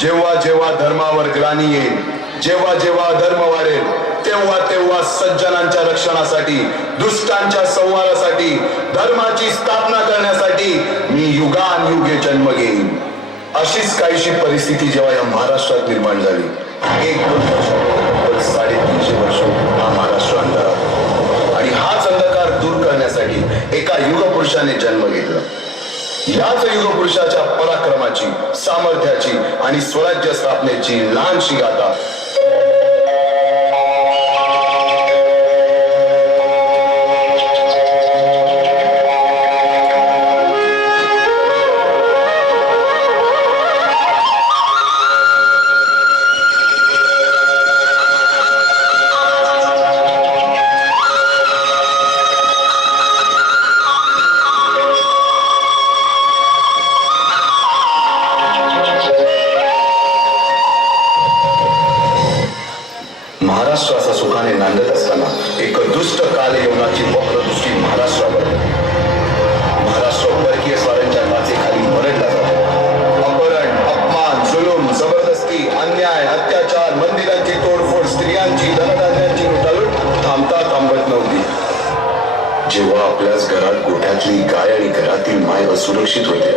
जेव्हा जेव्हा धर्मावर ग्लानी येईल, जेव्हा जेव्हा धर्म वाढेल, तेव्हा तेव्हा सज्जनांच्या रक्षणासाठी, दुष्टांच्या संहारासाठी, धर्माची स्थापना करण्यासाठी मी युगानुयुगे जन्म घेईन. अशीच काहीशी परिस्थिती जेव्हा या महाराष्ट्रात निर्माण झाली. 350 वर्ष हा महाराष्ट्र अंधारात, आणि हाच अंधकार दूर करण्यासाठी एका युगपुरुषाने जन्म घेतला. याच युगपुरुषाच्या पराक्रमाची, सामर्थ्याची आणि स्वराज्य स्थापनेची लहानशी गाथा महाराष्ट्र असा सुखाने नांदत असताना एक दुष्ट कालयवनाची वक्रदृष्टी महाराष्ट्रावर. महाराष्ट्र परकीय स्वारांच्या टाचेखाली भरडला जातो. अपहरण, अपमान, जुलूम, जबरदस्ती, अन्याय, अत्याचार, मंदिरांची तोडफोड, स्त्रियांची, धनधान्यांची लुटालूट थांबता थांबत नव्हती. जेव्हा आपल्याच घरात गोठ्यातली गाय आणि घरातील माय असुरक्षित होते,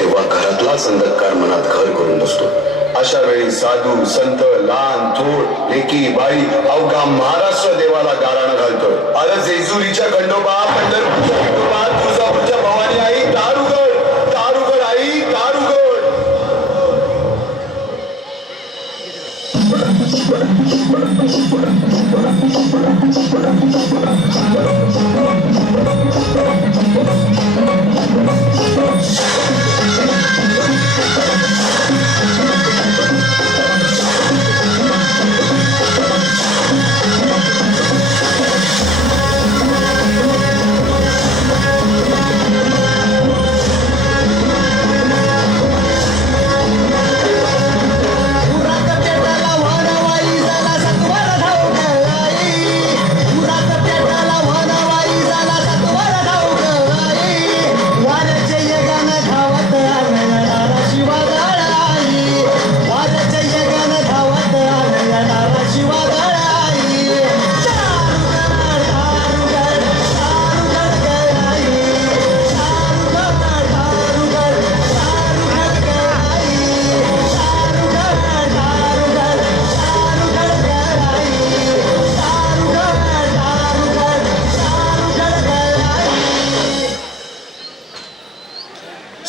तेव्हा घरातलाच अंधकार मनात घर करून बसतो. अशा वेळी साधू, संत, लहान, थोर, लेकी, बाई, अवघा महाराष्ट्र देवाला गाराणं घालतोय. अरे जेजुरीच्या खंडोबा, पंढरपूरच्या खंडोबा, तुळजापूरच्या भवानी आई, दार उघड, दार उघड आई, दार उघड.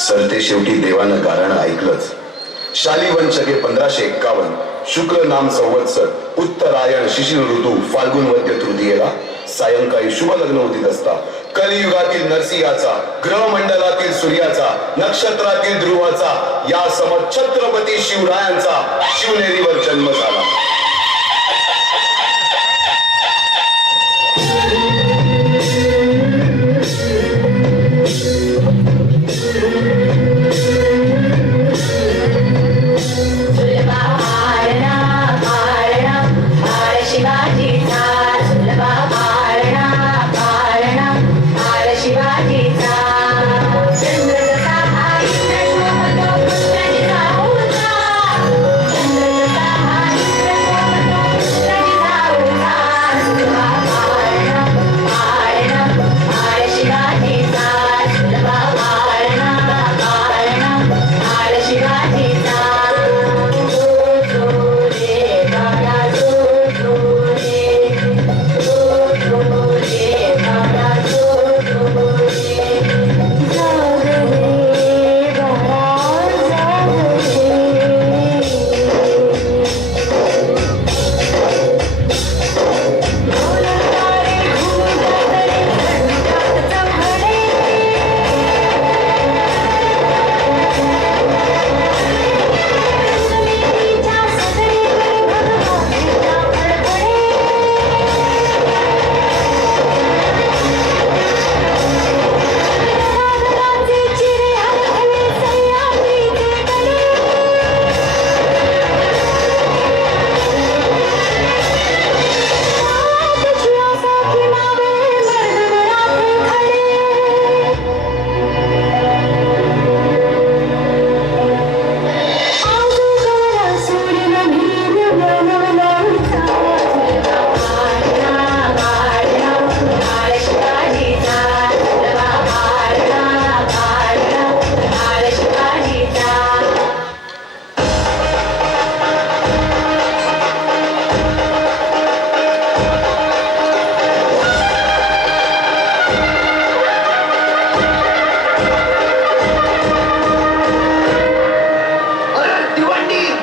सरते शेवटी देवानं गारणं ऐकलंच. शालिवन शके 1551 शुक्ल नाम संवत्सर, उत्तरायण शिशिर ऋतू, फाल्गुन वद्य तृतीयेला सायंकाळी शुभ लग्न होतीत असता कलियुगातील नरसिंहाचा, ग्रहमंडलातील सूर्याचा, नक्षत्रातील ध्रुवाचा, या सम छत्रपती शिवरायांचा शिवनेरीवर जन्म झाला. चंद्र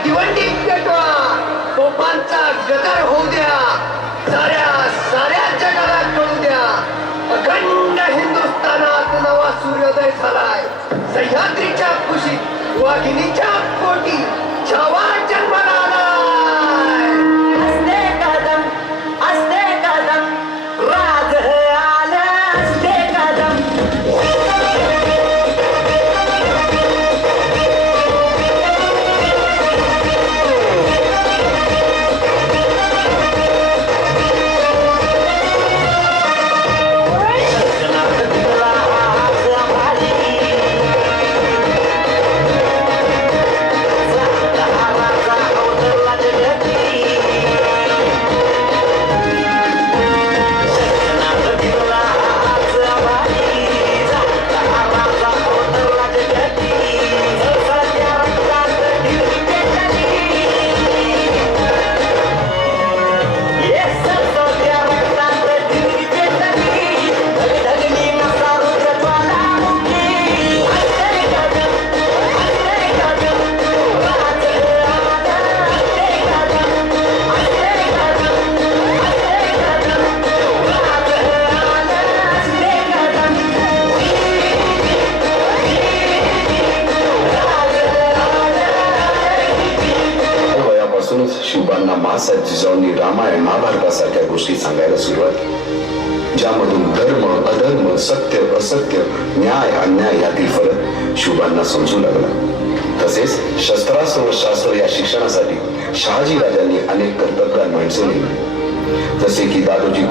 दिवंडीत पेटवा, तोफांचा गजर होऊ द्या, साऱ्या जगाला कळू द्या, अखंड हिंदुस्थानात नवा सूर्योदय झालाय. सह्याद्रीच्या कुशीत वाघिणीच्या पोटी छावा जन्माला आलाय. असते कदम राज आलं असते कदम. वयापासूनच शिवबांना मासात जिजाऊंनी रामायण महाभारतासारख्या गोष्टी सांगायला सुरुवात केली, ज्यामधून धर्म अधर्म सत्य असत्य न्याय अन्याय यातील फरक शिवबांना समजू लागला. तसेच शस्त्रास्त्र व शास्त्र या शिक्षणासाठी शहाजी राजांनी अनेक कर्तबगार माणसे नेमली, जसे की दादोजी